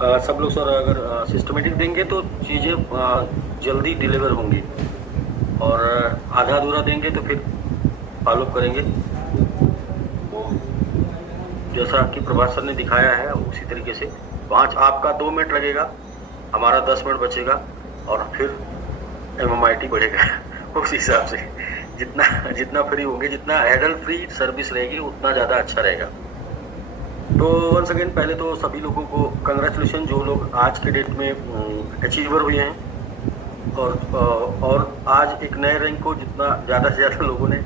सब लोग सर अगर सिस्टमेटिक देंगे तो चीज़ें जल्दी डिलीवर होंगी, और आधा अधूरा देंगे तो फिर फॉलो करेंगे। तो जैसा कि प्रभात सर ने दिखाया है उसी तरीके से 5 आपका 2 मिनट लगेगा, हमारा 10 मिनट बचेगा, और फिर MMIT बढ़ेगा उस हिसाब से जितना जितना फ्री होंगे, जितना हैडल फ्री सर्विस रहेगी उतना ज़्यादा अच्छा रहेगा। तो वंस अगेन पहले तो सभी लोगों को कंग्रेचुलेशन जो लोग आज के डेट में अचीवर हुए हैं, और आज एक नए रैंक को जितना ज़्यादा से ज़्यादा लोगों ने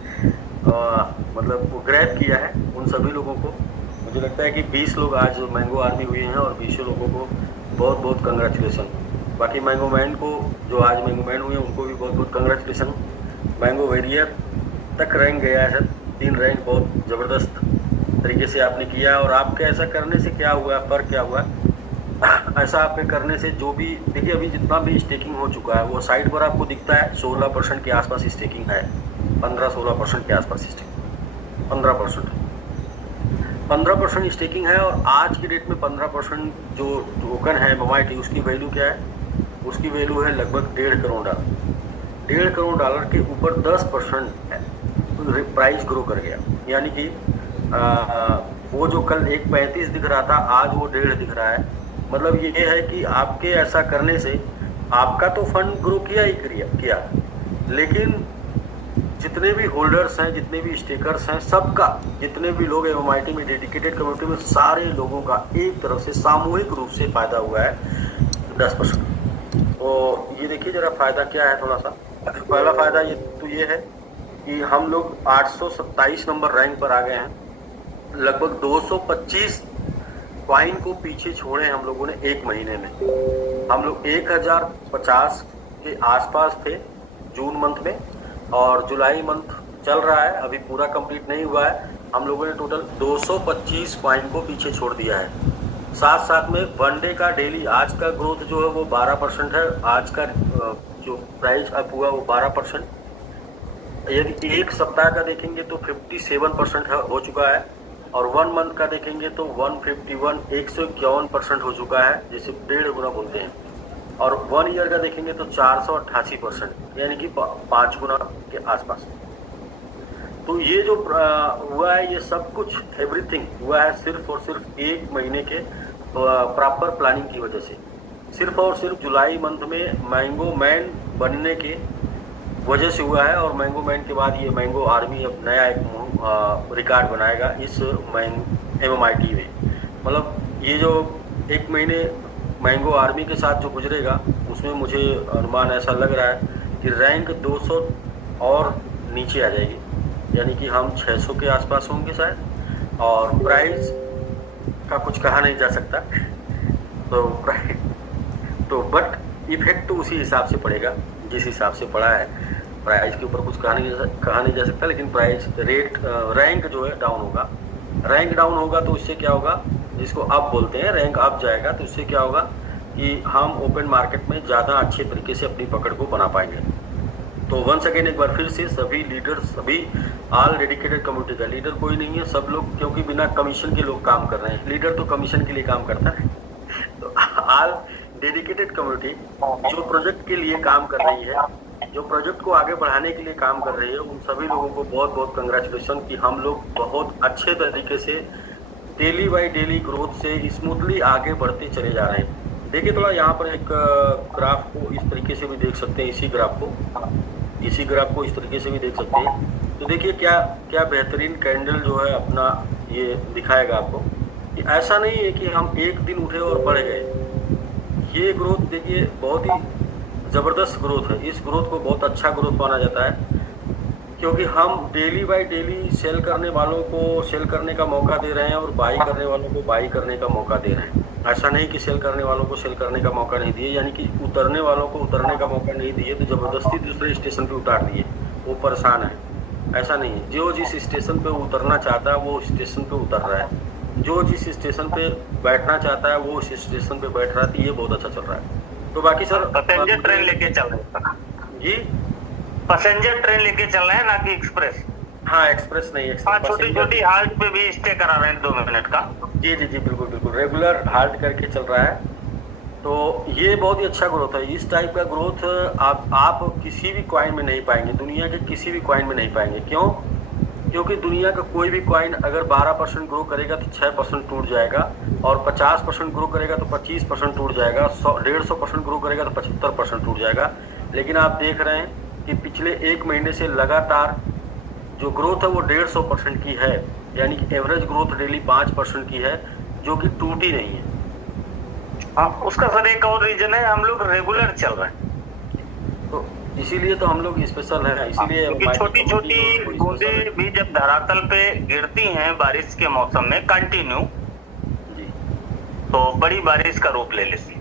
मतलब वो ग्रैब किया है, उन सभी लोगों को मुझे लगता है कि 20 लोग आज मैंगो आर्मी हुए हैं, और 20 लोगों को बहुत बहुत कंग्रेचुलेसन। बाकी मैंगो मैन को जो आज मैंगो मैन हुए हैं उनको भी बहुत बहुत कंग्रेचुलेसन। मैंगो वेरियर तक रैंक गया है, 3 रैंक बहुत ज़बरदस्त तरीके से आपने किया। और आपके ऐसा करने से क्या हुआ, फ़र्क क्या हुआ, ऐसा आपके करने से जो भी देखिए अभी जितना भी स्टेकिंग हो चुका है वो साइड पर आपको दिखता है 16% के आसपास स्टेकिंग है, 15-16% के आसपास स्टेकिंग, 15% स्टेकिंग है। और आज की डेट में 15% जो टोकन है MMIT उसकी वैल्यू क्या है, उसकी वैल्यू है लगभग $1.5 करोड़। $1.5 करोड़ के ऊपर 10% है, तो प्राइस ग्रो कर गया। यानी कि वो जो कल 1.35 दिख रहा था आज वो 1.5 दिख रहा है। मतलब ये है कि आपके ऐसा करने से आपका तो फंड ग्रो किया ही किया, लेकिन जितने भी होल्डर्स हैं, जितने भी स्टेकर्स हैं, सबका, जितने भी लोग MMIT में डेडिकेटेड कम्युनिटी में, सारे लोगों का एक तरफ से सामूहिक रूप से फ़ायदा हुआ है 10%। तो ये देखिए ज़रा फ़ायदा क्या है थोड़ा सा। पहला फ़ायदा ये है कि हम लोग 827 नंबर रैंक पर आ गए हैं। लगभग 225 कॉइन को पीछे छोड़े हम लोगों ने एक महीने में। हम लोग 1050 के आसपास थे जून मंथ में, और जुलाई मंथ चल रहा है, अभी पूरा कंप्लीट नहीं हुआ है। हम लोगों ने टोटल 225 कॉइन को पीछे छोड़ दिया है। साथ साथ में वन डे का डेली आज का ग्रोथ जो है वो 12% है। आज का जो प्राइस अप हुआ वो 12%। यदि एक सप्ताह का देखेंगे तो 57% हो चुका है, और 1 मंथ का देखेंगे तो 151% हो चुका है, जिसे 1.5 गुना बोलते हैं। और 1 ईयर का देखेंगे तो 488%, यानी कि 5 गुना के आसपास। तो ये जो हुआ है, ये सब कुछ एवरीथिंग हुआ है सिर्फ और सिर्फ 1 महीने के प्रॉपर प्लानिंग की वजह से। सिर्फ और सिर्फ जुलाई मंथ में मैंगो मैन बनने के वजह से हुआ है, और मैंगो मैन के बाद ये मैंगो आर्मी अब नया एक रिकॉर्ड बनाएगा इस MMIT में। मतलब ये जो 1 महीने मैंगो आर्मी के साथ जो गुजरेगा उसमें मुझे अनुमान ऐसा लग रहा है कि रैंक 200 और नीचे आ जाएगी, यानी कि हम 600 के आसपास होंगे शायद। और प्राइस का कुछ कहा नहीं जा सकता तो तो बट इफेक्ट तो उसी हिसाब से पड़ेगा जिस हिसाब से पड़ा है। प्राइस के ऊपर कुछ कहा नहीं जा सकता, लेकिन प्राइस रेट रैंक जो है डाउन होगा। रैंक डाउन होगा तो इससे क्या होगा, जिसको अप बोलते हैं, रैंक अप जाएगा तो इससे क्या होगा कि हम ओपन मार्केट में ज़्यादा अच्छे तरीके से अपनी पकड़ को बना पाएंगे। तो वंस अगेन एक बार फिर से सभी लीडर, सभी ऑल डेडिकेटेड कम्युनिटी का लीडर कोई नहीं है, सब लोग, क्योंकि बिना कमीशन के लोग काम कर रहे हैं। लीडर तो कमीशन के लिए काम करता है। तो ऑल डेडिकेटेड कम्युनिटी जो प्रोजेक्ट के लिए काम कर रही है, जो प्रोजेक्ट को आगे बढ़ाने के लिए काम कर रही है, उन सभी लोगों को बहुत बहुत कंग्रेचुलेशन कि हम लोग बहुत अच्छे तरीके से डेली बाई डेली ग्रोथ से स्मूथली आगे बढ़ते चले जा रहे हैं। देखिए थोड़ा यहाँ पर एक ग्राफ को इस तरीके से भी देख सकते हैं, इसी ग्राफ को इस तरीके से भी देख सकते हैं। तो देखिए क्या क्या बेहतरीन कैंडल जो है अपना ये दिखाएगा आपको कि ऐसा नहीं है कि हम एक दिन उठे और बढ़ गए। ये ग्रोथ देखिए बहुत ही ज़बरदस्त ग्रोथ है। इस ग्रोथ को बहुत अच्छा ग्रोथ माना जाता है, क्योंकि हम डेली बाय डेली सेल करने वालों को सेल करने का मौका दे रहे हैं और बाई करने वालों को बाई करने का मौका दे रहे हैं। ऐसा नहीं कि सेल करने वालों को सेल करने का मौका नहीं दिए, यानी कि उतरने वालों को उतरने का मौका नहीं दिए तो ज़बरदस्ती दूसरे स्टेशन पे उतार दिए, वो परेशान है। ऐसा नहीं है, जो जिस स्टेशन पे उतरना चाहता है वो स्टेशन पे उतर रहा है, जो जिस स्टेशन पे बैठना चाहता है वो उस स्टेशन पे बैठ रहा है। तो ये बहुत अच्छा चल रहा है। तो बाकी सर पैसेंजर ट्रेन लेके चल रहे हैं जी, पैसेंजर ट्रेन लेके चल रहे हैं ना कि एक्सप्रेस? हाँ एक्सप्रेस नहीं, हाँ, छोटी छोटी हाल्ट पे भी स्टे करा रहे हैं 2 मिनट का। जी जी जी बिल्कुल बिल्कुल, रेगुलर हाल्ट करके चल रहा है। तो ये बहुत ही अच्छा ग्रोथ है। इस टाइप का ग्रोथ आप किसी भी कॉइन में नहीं पाएंगे, दुनिया के किसी भी कॉइन में नहीं पाएंगे। क्यों? क्योंकि दुनिया का कोई भी कॉइन अगर 12% ग्रो करेगा तो 6% टूट जाएगा, और 50% ग्रो करेगा तो 25% टूट जाएगा, 150% ग्रो करेगा तो 75% टूट जाएगा। लेकिन आप देख रहे हैं कि पिछले 1 महीने से लगातार जो ग्रोथ है वो 150% की है, यानी कि एवरेज ग्रोथ डेली 5% की है, जो कि टूटी नहीं है। हाँ, उसका सर एक और रीजन है, हम लोग रेगुलर चल रहे हैं, तो इसीलिए तो हम लोग स्पेशल हैं, इसीलिए क्योंकि छोटी छोटी बूंदें भी जब धरातल पे गिरती हैं बारिश के मौसम में कंटिन्यू, जी तो बड़ी बारिश का रूप ले लेती है।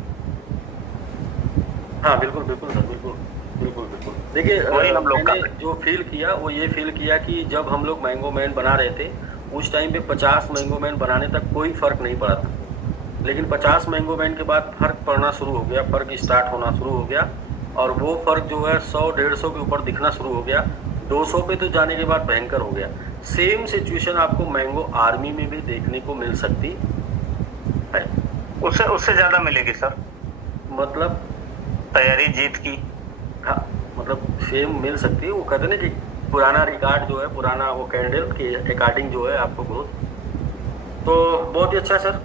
हाँ बिल्कुल बिल्कुल सर, बिल्कुल बिल्कुल बिल्कुल। देखिए मैंने जो फील किया वो ये फील किया कि जब हम लोग मैंगो मैन बना रहे थे उस टाइम पे 50 मैंगो मैन बनाने तक कोई फर्क नहीं पड़ा था, लेकिन 50 मैंगो मैन के बाद फर्क पड़ना शुरू हो गया, फर्क स्टार्ट होना शुरू हो गया, और वो फर्क जो है 100-150 के ऊपर दिखना शुरू हो गया, 200 पे तो जाने के बाद भयंकर हो गया। सेम सिचुएशन आपको मैंगो आर्मी में भी देखने को मिल सकती है। उससे ज्यादा मिलेगी सर, मतलब तैयारी जीत की। हाँ, मतलब सेम मिल सकती है। वो कहते ना कि पुराना रिकॉर्ड जो है, पुराना वो कैंडल के अकॉर्डिंग जो है आपको ग्रोथ, तो बहुत ही अच्छा सर।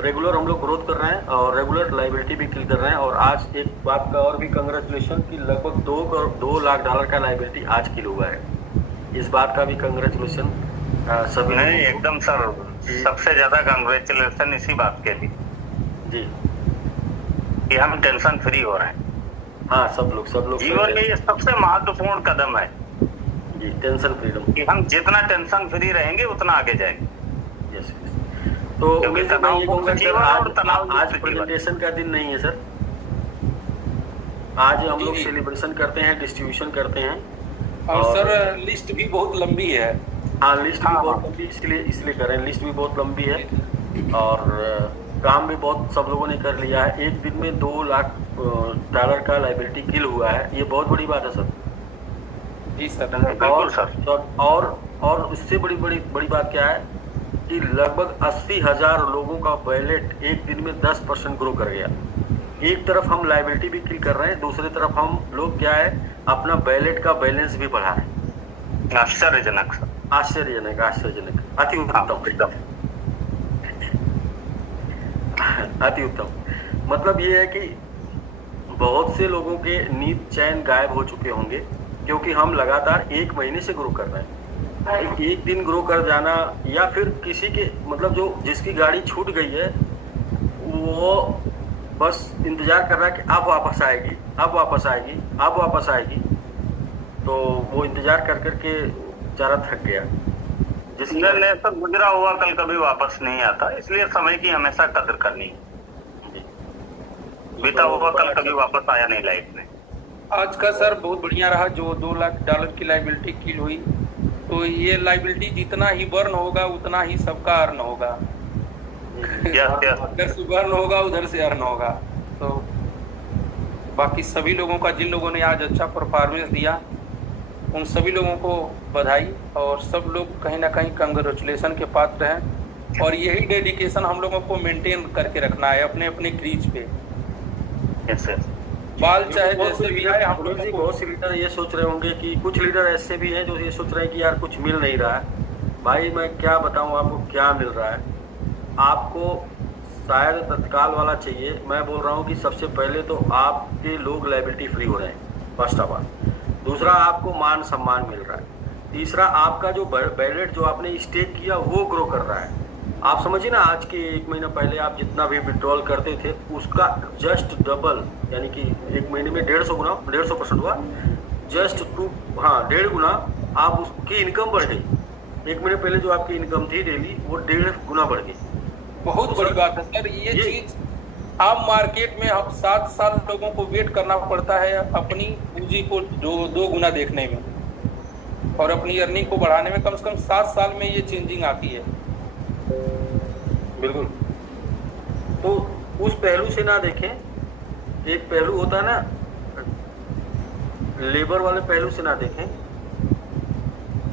रेगुलर हम लोग ग्रोथ कर रहे हैं और रेगुलर लाइबिलिटी भी किल कर रहे हैं। और आज एक बात का और भी कंग्रेचुलेशन कि लगभग $2 लाख का लाइबिलिटी आज किल हुआ है। इस बात का भी कंग्रेचुलेशन सभी। नहीं एकदम सर, सबसे ज्यादा कंग्रेचुलेशन इसी बात के लिए जी कि हम टेंशन फ्री हो रहे हैं। हाँ, सब लोग जीवन में ये सबसे महत्वपूर्ण कदम है जी, टेंशन फ्रीडम, कि हम जितना टेंशन फ्री रहेंगे उतना आगे जाएंगे। यस। तो मैं ये कहूँगा सर, आज प्रेजेंटेशन का दिन नहीं है सर, आज हम लोग सेलिब्रेशन करते हैं, डिस्ट्रीब्यूशन करते हैं, और सर लिस्ट भी बहुत लंबी है। हाँ, लिस्ट भी बहुत लंबी, इसलिए कर रहे हैं, लिस्ट भी बहुत लंबी है और काम भी बहुत सब लोगों ने कर लिया है। एक दिन में $2 लाख का लाइबिलिटी किल हुआ है, ये बहुत बड़ी बात है सर। जी सर, बिल्कुल सर। और उससे बड़ी बात क्या है कि लगभग 80,000 लोगों का बैलेट एक दिन में 10% ग्रो कर गया। एक तरफ हम लाइबिलिटी भी किल कर रहे हैं, दूसरी तरफ हम लोग क्या है अपना बैलेट का बैलेंस भी बढ़ा रहे हैं। आश्चर्यजनक सर, आश्चर्यजनक, अति उत्तम, अति उत्तम। मतलब ये है कि बहुत से लोगों के नींद चैन गायब हो चुके होंगे, क्योंकि हम लगातार 1 महीने से ग्रो कर रहे हैं। एक दिन ग्रो कर जाना, या फिर किसी के मतलब जो जिसकी गाड़ी छूट गई है वो बस इंतजार कर रहा है कि अब वापस आएगी, अब वापस आएगी, अब वापस आएगी, तो वो इंतजार कर करके बेचारा थक गया। जिसकी सब गुजरा हुआ कल कभी वापस नहीं आता, इसलिए समय की हमेशा कदर करनी है। बीता हुआ कल कभी वापस आया नहीं लाइफ में। आज का सर बहुत बढ़िया रहा, जो $2 लाख की लाइबिलिटी किल हुई, तो ये लाइबिलिटी जितना ही बर्न होगा उतना ही सबका अर्न होगा। इधर से बर्न होगा उधर से अर्न होगा। तो बाकी सभी लोगों का, जिन लोगों ने आज अच्छा परफॉर्मेंस दिया, उन सभी लोगों को बधाई, और सब लोग कहीं ना कहीं कंग्रेचुलेशन के पात्र हैं। और यही डेडिकेशन हम लोगों को मेंटेन करके रखना है अपने अपने क्रीज पे। बाल चाहे जैसे भी आए, हम लोग बहुत से लीडर ये सोच रहे होंगे कि कुछ लीडर ऐसे भी हैं जो ये सोच रहे हैं कि यार कुछ मिल नहीं रहा है। भाई मैं क्या बताऊं आपको क्या मिल रहा है। आपको शायद तत्काल वाला चाहिए, मैं बोल रहा हूं कि सबसे पहले तो आपके लोग लाइबिलिटी फ्री हो रहे हैं, फर्स्ट ऑफ ऑल। दूसरा, आपको मान सम्मान मिल रहा है। तीसरा, आपका जो बैलेट जो आपने स्टेक किया वो ग्रो कर रहा है। आप समझिए ना, आज के 1 महीना पहले आप जितना भी विड्रॉल करते थे उसका जस्ट डबल, यानी कि 1 महीने में 150% हुआ, जस्ट 1.5 गुना आप उसकी इनकम बढ़ गई। 1 महीने पहले जो आपकी इनकम थी डेली, वो 1.5 गुना बढ़ गई। बहुत बड़ी बात है सर। ये चीज आम मार्केट में हम 7 साल लोगों को वेट करना पड़ता है अपनी पूंजी को 2 गुना देखने में, और अपनी अर्निंग को बढ़ाने में कम से कम 7 साल में ये चेंजिंग आती है। बिल्कुल। तो उस पहलू से ना देखें, एक पहलू होता है ना लेबर वाले पहलू से ना देखें,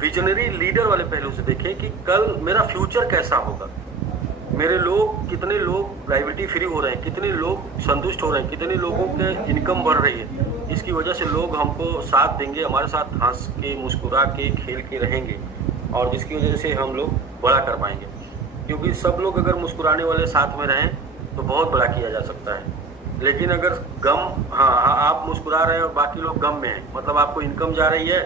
विजनरी लीडर वाले पहलू से देखें कि कल मेरा फ्यूचर कैसा होगा। मेरे लोग, कितने लोग लाइबिलिटी फ्री हो रहे हैं, कितने लोग संतुष्ट हो रहे हैं, कितने लोगों के इनकम बढ़ रही है। इसकी वजह से लोग हमको साथ देंगे, हमारे साथ हंस के, मुस्कुरा के, खेल के रहेंगे, और जिसकी वजह से हम लोग बड़ा कर पाएंगे। क्योंकि सब लोग अगर मुस्कुराने वाले साथ में रहें तो बहुत बड़ा किया जा सकता है। लेकिन अगर गम, हाँ आप मुस्कुरा रहे हैं और बाकी लोग गम में हैं, मतलब आपको इनकम जा रही है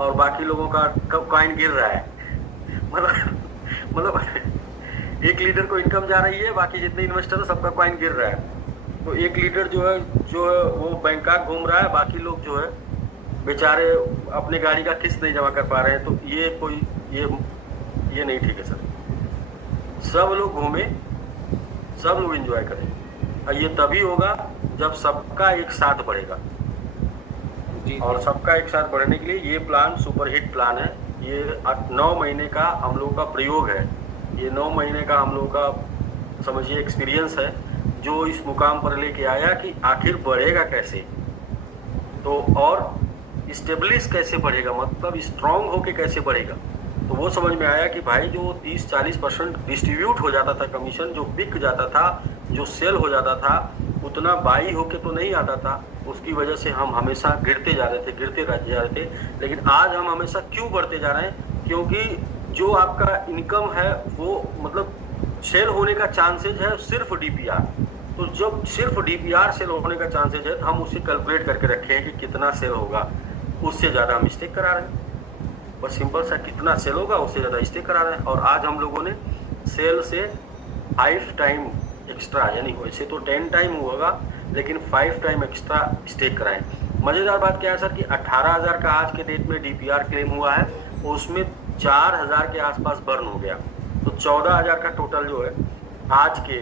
और बाकी लोगों का कॉइन गिर रहा है। मतलब एक लीडर को इनकम जा रही है, बाकी जितने इन्वेस्टर है सबका कॉइन गिर रहा है। तो एक लीडर जो है वो बैंकॉक घूम रहा है, बाकी लोग जो है बेचारे अपने गाड़ी का किस्त नहीं जमा कर पा रहे हैं। तो ये नहीं ठीक है सर। सब लोग घूमे, सब लोग एंजॉय करें, और ये तभी होगा जब सबका एक साथ बढ़ेगा। और सबका एक साथ बढ़ने के लिए ये प्लान सुपरहिट प्लान है। ये 9 महीने का हम लोगों का प्रयोग है। ये 9 महीने का हम लोगों का समझिए एक्सपीरियंस है, जो इस मुकाम पर लेके आया कि आखिर बढ़ेगा कैसे, तो और स्टेब्लिश कैसे बढ़ेगा, मतलब स्ट्रांग होके कैसे बढ़ेगा। तो वो समझ में आया कि भाई जो 30-40% डिस्ट्रीब्यूट हो जाता था कमीशन, जो बिक जाता था, जो सेल हो जाता था, उतना बाई होके तो नहीं आता था। उसकी वजह से हम हमेशा गिरते जा रहे थे। लेकिन आज हम हमेशा क्यों बढ़ते जा रहे हैं? क्योंकि जो आपका इनकम है वो मतलब सेल होने का चांसेज है सिर्फ डीपीआर। तो जब सिर्फ डीपीआर सेल होने का चांसेज है, हम उसे कैलकुलेट करके रखे हैं कि कितना सेल होगा, उससे ज़्यादा हम स्टेक करा रहे हैं। बस सिंपल सा, कितना सेल होगा उससे ज़्यादा स्टेक करा रहे हैं। और आज हम लोगों ने सेल से 5 टाइम एक्स्ट्रा, यानी वैसे तो 10 टाइम होगा, लेकिन 5 टाइम एक्स्ट्रा स्टेक कराएं। मज़ेदार बात क्या है सर कि 18,000 का आज के डेट में डीपीआर क्लेम हुआ है, उसमें 4,000 के आसपास बर्न हो गया। तो 14,000 का टोटल जो है आज के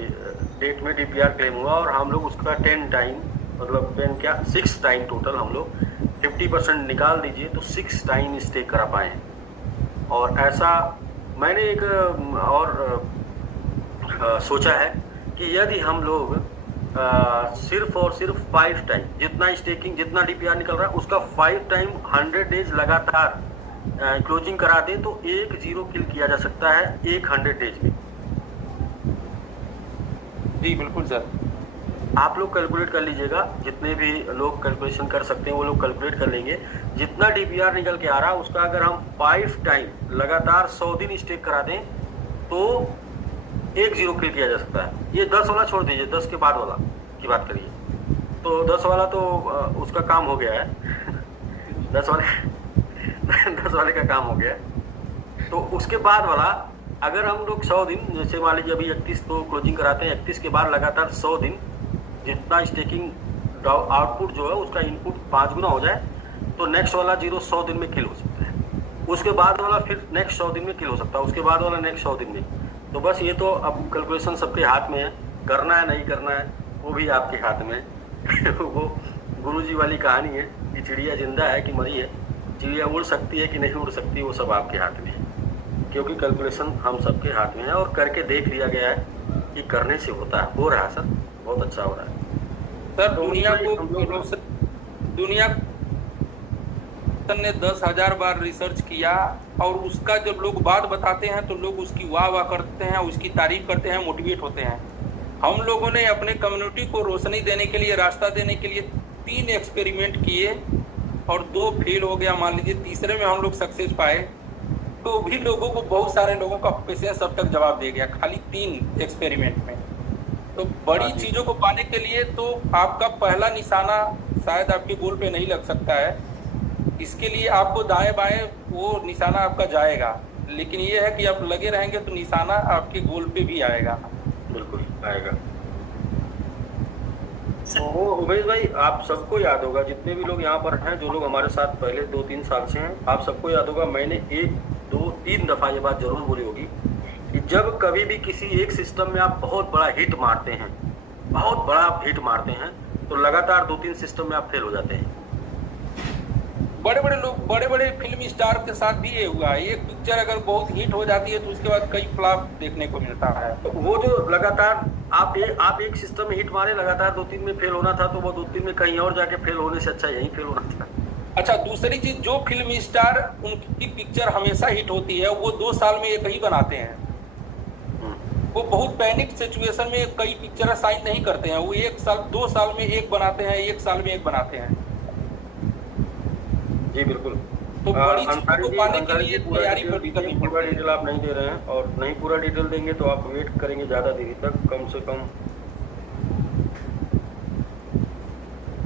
डेट में डीपीआर क्लेम हुआ, और हम लोग उसका 10 टाइम, मतलब 6 टाइम टोटल हम लोग 50% निकाल दीजिए तो 6 टाइम स्टेक करा पाए हैं। और ऐसा मैंने एक और सोचा है कि यदि हम लोग सिर्फ और सिर्फ 5 टाइम, जितना डीपीआर निकल रहा है उसका 5 टाइम 100 डेज लगातार क्लोजिंग करा दें तो 1 0 किल किया जा सकता है 100 डेज में। जी बिल्कुल सर। आप लोग कैलकुलेट कर लीजिएगा, जितने भी लोग कैलकुलेशन कर सकते हैं वो लोग कैलकुलेट कर लेंगे। जितना डीपीआर निकल के आ रहा है उसका अगर हम 5 टाइम लगातार 100 दिन स्टेक करा दें तो 1 0 किल किया जा सकता है। ये 10 वाला छोड़ दीजिए, 10 के बाद वाला की बात करिए। तो 10 वाला तो उसका काम हो गया है। 10 वाले का काम हो गया है। तो उसके बाद वाला अगर हम लोग 100 दिन, जैसे मान लीजिए अभी 31 को क्लोजिंग कराते हैं, 31 के बाद लगातार 100 दिन जितना स्टेकिंग आउटपुट जो है उसका इनपुट 5 गुना हो जाए तो नेक्स्ट वाला 0 100 दिन में किल हो सकता है। उसके बाद वाला फिर नेक्स्ट 100 दिन में किल हो सकता है, उसके बाद वाला नेक्स्ट 100 दिन में। तो बस ये तो अब कैलकुलेशन सबके हाथ में है, करना है नहीं करना है वो भी आपके हाथ में है। वो गुरुजी वाली कहानी है कि चिड़िया जिंदा है कि मरी है, चिड़िया उड़ सकती है कि नहीं उड़ सकती, वो सब आपके हाथ में है। क्योंकि कैलकुलेशन हम सबके हाथ में है और करके देख लिया गया है कि करने से होता है, हो रहा है सर, बहुत अच्छा हो रहा है सर। दुनिया ने 10,000 बार रिसर्च किया और उसका जब लोग बात बताते हैं तो लोग उसकी वाह करते हैं, उसकी तारीफ करते हैं, मोटिवेट होते हैं। हम लोगों ने अपने कम्युनिटी को रोशनी देने के लिए, रास्ता देने के लिए 3 एक्सपेरिमेंट किए और 2 फेल हो गया। मान लीजिए तीसरे में हम लोग सक्सेस पाए, तो भी लोगों को, बहुत सारे लोगों का पेशेंस अब तक जवाब दे गया खाली 3 एक्सपेरिमेंट में। तो बड़ी चीज़ों को पाने के लिए तो आपका पहला निशाना शायद आपके गोल पे नहीं लग सकता है, इसके लिए आपको दाएं बाएं वो निशाना आपका जाएगा, लेकिन ये है कि आप लगे रहेंगे तो निशाना आपके गोल पे भी आएगा। बिल्कुल आएगा। तो वो उमेश भाई, आप सबको याद होगा, जितने भी लोग यहाँ पर हैं, जो लोग हमारे साथ पहले 2-3 साल से हैं, आप सबको याद होगा मैंने 1, 2, 3 दफ़ा ये बात जरूर बोली होगी कि जब कभी भी किसी एक सिस्टम में आप बहुत बड़ा हिट मारते हैं, बहुत बड़ा हिट मारते हैं, तो लगातार 2-3 सिस्टम में आप फेल हो जाते हैं। बड़े बड़े लोग, बड़े बड़े फिल्म स्टार के साथ भी ये हुआ है। एक पिक्चर अगर बहुत हिट हो जाती है तो उसके बाद कई फ्लॉप देखने को मिलता है। तो वो जो लगातार आप एक सिस्टम में हिट मारे, लगातार 2-3 में फेल होना था, तो वो 2-3 में कहीं और जाके फेल होने से अच्छा यहीं फेल होना था। अच्छा, दूसरी चीज, जो फिल्म स्टार उनकी पिक्चर हमेशा हिट होती है वो 2 साल में एक ही बनाते हैं। वो बहुत पैनिक सिचुएशन में कई पिक्चर साइन नहीं करते हैं, वो 1 साल 2 साल में एक बनाते हैं, 1 साल में एक बनाते हैं। जी बिल्कुल। तो बड़ी चीजों अंसारी को जी, पाने के अंसारी लिए जी, पूरा तैयारी डिटेल बड़ी दीजिए। करनी पूरा पड़ती है। डिटेल आप नहीं दे रहे हैं, और नहीं पूरा डिटेल देंगे तो आप वेट करेंगे ज़्यादा देरी तक, कम से कम।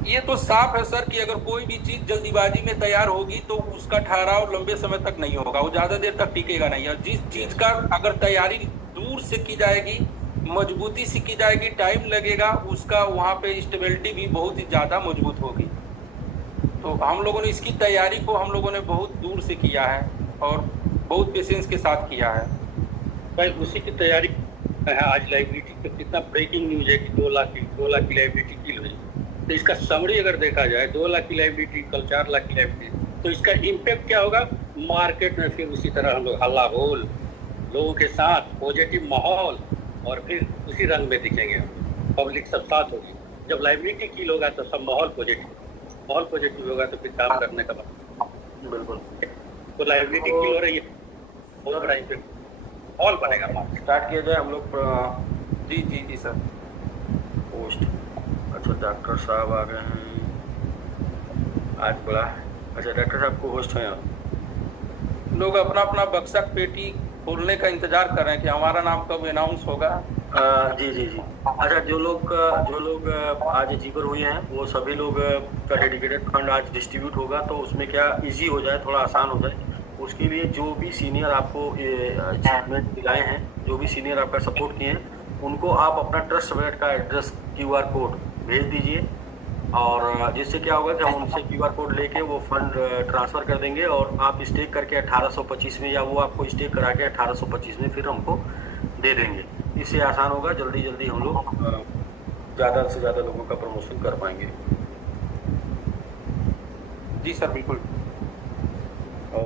ये तो साफ है सर कि अगर कोई भी चीज जल्दीबाजी में तैयार होगी तो उसका ठहराव लंबे समय तक नहीं होगा, वो ज्यादा देर तक टिकेगा नहीं। और जिस चीज का अगर तैयारी दूर से की जाएगी, मजबूती से की जाएगी, टाइम लगेगा, उसका वहाँ पे स्टेबिलिटी भी बहुत ही ज्यादा मजबूत होगी। तो हम लोगों ने इसकी तैयारी को हम लोगों ने बहुत दूर से किया है और बहुत पेशेंस के साथ किया है भाई। उसी की तैयारी है। आज लाइबिलिटी पे कितना ब्रेकिंग न्यूज है कि 2 लाख की लाइबिलिटी किल हुई। तो इसका समरी अगर देखा जाए, 2 लाख की लाइबिलिटी, कल 4 लाख की लाइबिलिटी, तो इसका इम्पैक्ट क्या होगा मार्केट में? फिर उसी तरह हम लोग हल्ला बोल, लोगों के साथ पॉजिटिव माहौल, और फिर उसी रंग में दिखेंगे, पब्लिक सब साथ होगी। जब लाइबिलिटी किल होगा तो सब माहौल पॉजिटिव होगा, तो फिर काम करने का बिल्कुल। तो लाइबिलिटी किल हो रही है, बहुत बड़ा इम्पैक्ट माहौल बनेगा मार्केट। स्टार्ट किया जाए हम लोग। जी जी जी सर। पोस्ट। अच्छा, डॉक्टर साहब आ गए हैं आज बड़ा। अच्छा, डॉक्टर साहब को होस्ट हैं आप। लोग अपना अपना बक्सा पेटी खोलने का इंतजार कर रहे हैं कि हमारा नाम कब अनाउंस होगा। जी जी जी। अच्छा, जो लोग आज अचीवर हुए हैं वो सभी लोग का डेडिकेटेड फंड आज डिस्ट्रीब्यूट होगा, तो उसमें क्या इजी हो जाए, थोड़ा आसान हो जाए, उसके लिए जो भी सीनियर आपको अचीवमेंट दिलाए हैं, जो भी सीनियर आपका सपोर्ट किए हैं, उनको आप अपना ट्रस्ट वैलेट का एड्रेस QR कोड भेज दीजिए, और जिससे क्या होगा कि हम उनसे QR कोड लेके वो फंड ट्रांसफ़र कर देंगे, और आप स्टेक करके 1825 में, या वो आपको स्टेक करा के 1825 में फिर हमको दे देंगे। इससे आसान होगा, जल्दी जल्दी हम लोग ज़्यादा से ज़्यादा लोगों का प्रमोशन कर पाएंगे। जी सर, बिल्कुल।